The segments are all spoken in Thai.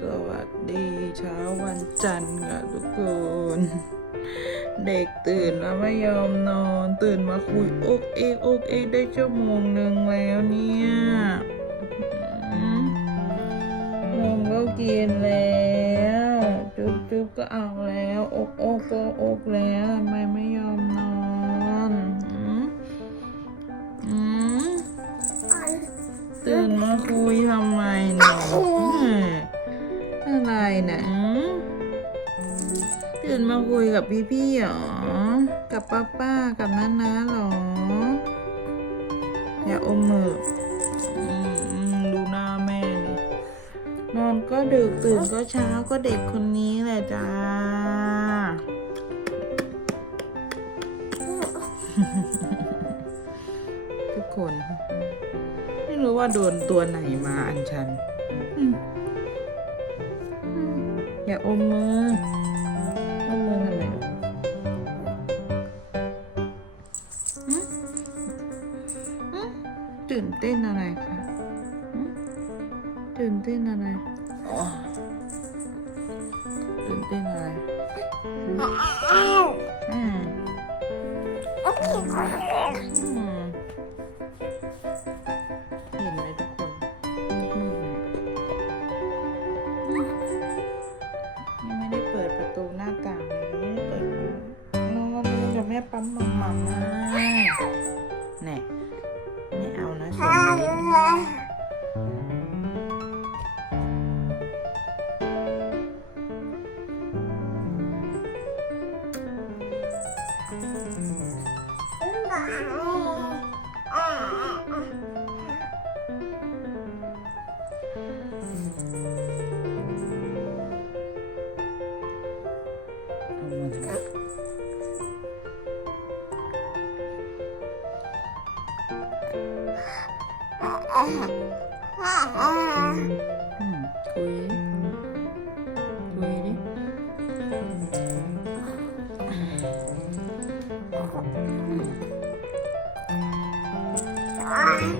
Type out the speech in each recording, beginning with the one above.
สวัสดีเช้าวันจันทร์ค่ะทุกคน เด็กตื่นแล้วไม่ยอมนอน ตื่นมาคุยอกเอกอกเอกได้ชั่วโมงหนึ่งแล้วเนี่ยอืมนมก็กินแล้วจุ๊บจุ๊บก็เอาแล้วอกอกก็อกแล้วทำไมไม่ยอมนอน ตื่นมาคุยทำไมเนี่ยอืมอะไรนี่ยอืมตื่นมาคุยกับพี่ๆเหรอ กับป้าป้าๆกับน้าน้าๆหรอ อย่าอมมือดูหน้าแม่ดินอนก็ดึกตื่นก็เช้าก็เด็กคนนี้แหละจ้าทุกคน ว่าโดนตัวไหนมาอันชันอืมอืมอย่าอมมืออมมือทำไมลูกอืมอืมตื่นเต้นอะไรคะอืมตื่นเต้นอะไรอ๋อตื่นเต้นอะไรอืมอืม ปั๊มมัมมัมนะแน่ไม่เอานะเสียง Bye.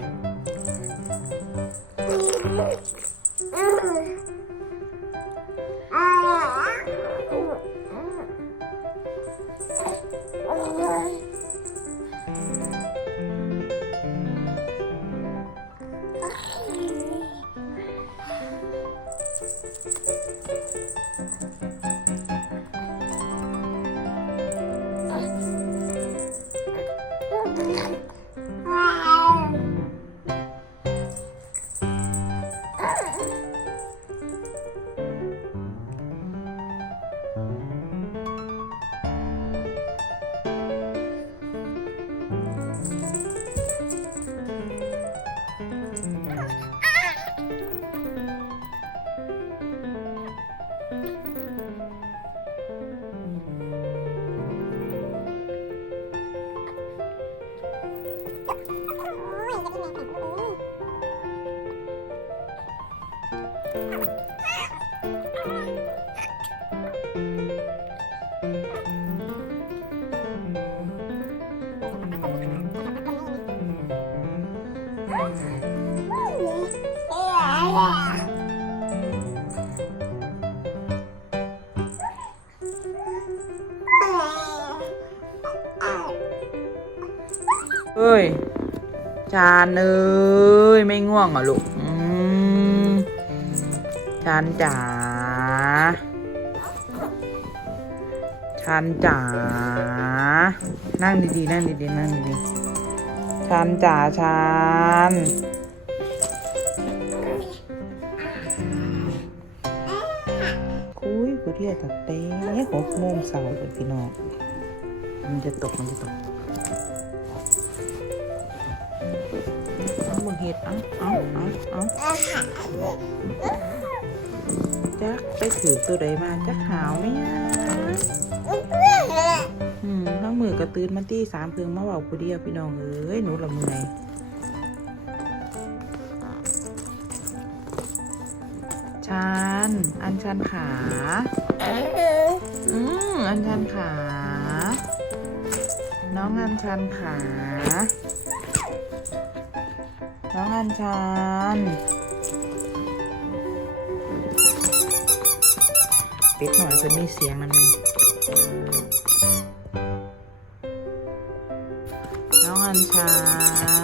เอ้ยจานเอ้ยไม่ง่วงเหรอลูกอืมจานจ๋า ชานจ๋า นั่งดีๆ นั่งดีๆ นั่งดีๆ ชานจ๋าชาน เที่ยวตัดเต้หกโมงเสาร์เลยพี่น้อง มันจะตกมันจะตกเอาบังเห็ดเอาเอาเอาเอาจักไปถือตัวใดมาจักหาวไหมอะอืมทั้งมือกระตือนมันตีสามเพึงมาเบาผู้เดียวพี่น้องเอ้ยหนูละเมื่อย ชัน อันชันขา อืมอันชันขา น้องอันชันขา น้องอันชัน ปิดหน่อยเพื่อมีเสียงนั่นเองน้องอันชัน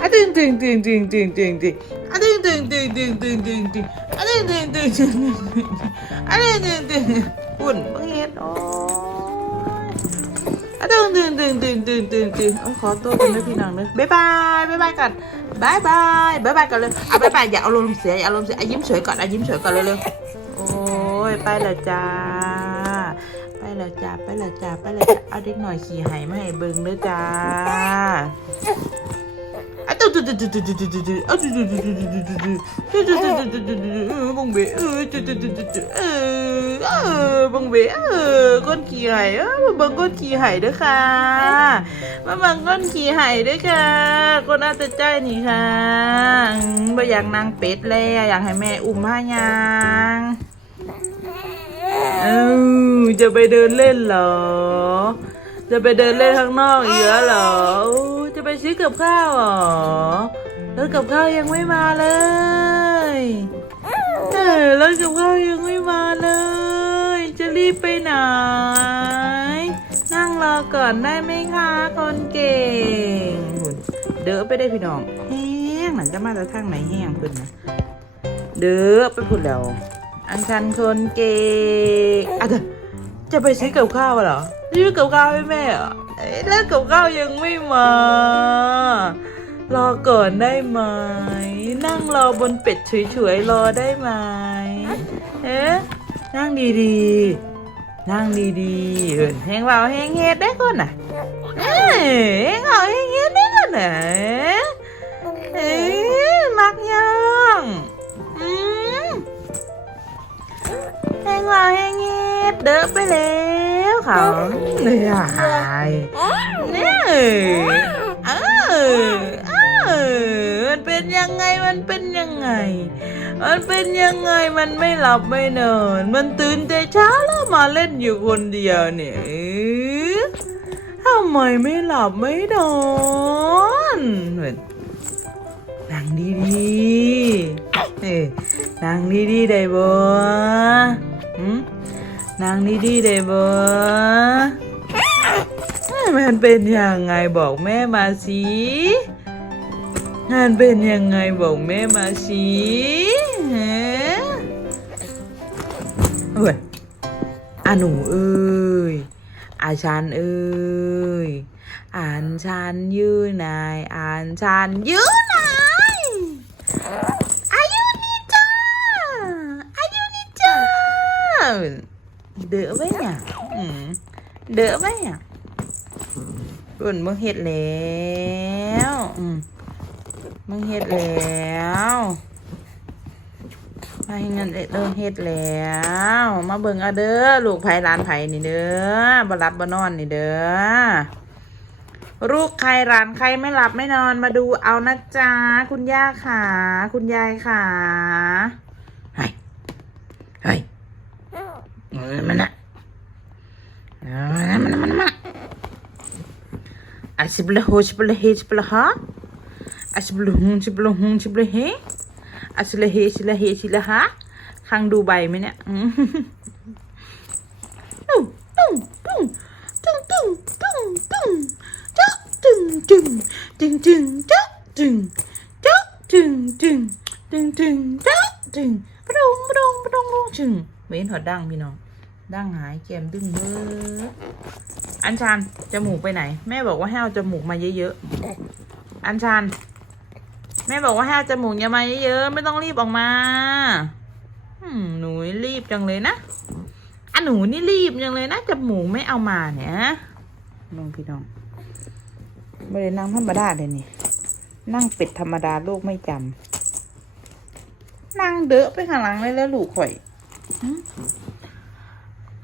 อะดึงดึงดึงดึงดึงดึงดึงอะดึงดึงดึงดึงดึงดึงดึงอะดึงดึงดึงดึงดึงดึงอะดึงดึงดึงปุ่นบังเฮ็ดโอ้ยอะดึงดึงดึงดึงดึงดึงดึงขอตัวกันด้วยพี่น้องเลยบ๊ายบายบ๊ายบายกันบ๊ายบายบ๊ายบายกันเลยอะบ๊ายบายอย่าเอารมณ์เสียอย่าอารมณ์เสียอะยิ้มสวยก่อนอะยิ้มสวยก่อนเร็วๆโอ้ยไปและจ้าไปและจ้าไปและจ้าไปและจ้าเอาเด็กหน่อยขี่ไหมาให้เบิ่งเด้อจ้า บงเบเออเออเออบงเบเออก้นขี่ไหเออมาเบิ่งก้นขี่ไหเด้อค่ะมาเบิ่งก้นขี่ไหเด้อค่ะคนอาจจะใจนี่ค่ะอืมบ่อยากนางเป็ดแล้วอยากให้แม่อุ้มผ้ายางเอ้าจะไปเดินเล่นเหรอ จะไปเดินเล่นข้างนอกอีกแล้วเหรอ จะไปซื้อกับข้าวเหรอ แล้วกับข้าวยังไม่มาเลยเออแล้วกับข้าวยังไม่มาเลย จะรีบไปไหน นั่งรอก่อนได้ไหมคะคนเก่ง เด้อไปได้พี่น้องแห้งหนันจะมาจากทางไหนแห้งพิ่นนะเด้อไปพูดแล้ว อันชันคนเก่งอะเดี๋ยว จะไปซื้อกับข้าวเหรอซื้อกับข้าวให้แม่เหรอะแล้วกับข้าวยังไม่มา รอก่อนได้ไหม นั่งรอบนเป็ดเฉยๆรอได้ไหม เอ๊ะ นั่งดีๆ นั่งดีๆเออแหงเบาแหงเฮ็ดได้ก่อนน่ะเอ้ยแหงเบาแหงเฮ็ดได้ก่อนน่ะเอ๊ะมักยัง เงียบเด้อไปแล้วเขาเนื่อยเนี่ยเออเออมันเป็นยังไงมันเป็นยังไง มันเป็นยังไงมันไม่หลับไม่นอนมันตื่นแต่เช้าแล้วมาเล่นอยู่คนเดียวเนี่ยทำไมไม่หลับไม่นอนเหมือนนั่งดีๆเอ้นั่งดีๆได้บ่ หืมนั่งดีๆได้บ่เอ้ยมันเป็นยังไงบอกแม่มาสิมันเป็นยังไงบอกแม่มาสิฮะเฮ้ยอาหนูเอ้ยอาชันเอ้ยอ่านชันยืนนายอ่านชันยืนนายอายุนี่จ้าอายุนี่จ้า เด้อไว้เนี่ยอืมเด้อไว้เนี่ยอุ่นมึงเฮ็ดแล้วมึงเฮ็ดแล้วมาให้เงินเด้อเฮ็ดแล้ว มาเบิ่งเอาเด้อลูกไผ่ร้านไผ่นี่เด้อบ่รับบ่นอนนี่เด้อลูกใครร้านใครไม่หลับไม่นอนมาดูเอานะจ๊ะคุณย่าขาคุณยายขาเฮ้ยเฮ้ยเออ มันนะเอมันนะมันนะมันนะอาชิบละโฮชิบละเฮชิบละฮะอาชิบละฮงชิบละฮงชิบละเฮอาชิละเฮชิละเฮชิละฮะข้างดูใบไหมเนี่ยอืมตุ้งตุ้งตุ้งตุ้งตุ้งตุ้งตุ้งจ๊ะจึงจึงจึงจึงจ๊ะจึงจ๊ะจึงจึงจึงจึงจ๊ะจึงปะดงปะดงปะดงปะดงจึงเว้นถอดดังพี่น้อง ดังหายแกมดึงเบ้ออันชันจมูกไปไหน แม่บอกว่าให้เอาจมูกมาเยอะๆ อันชัน แม่บอกว่าให้เอาจมูกอย่ามาเยอะๆ ไม่ต้องรีบออกมาอืมหนูรีบจังเลยนะอะหนูนี่รีบจังเลยนะจมูกไม่เอามาเนี่ยน้องพี่น้องไม่ได้นั่งธรรมดาเลยนี่ นั่งเป็ดธรรมดาโลกไม่จำนั่งเดอะไปข้างหลังเลยแล้วลูกข่อยหึ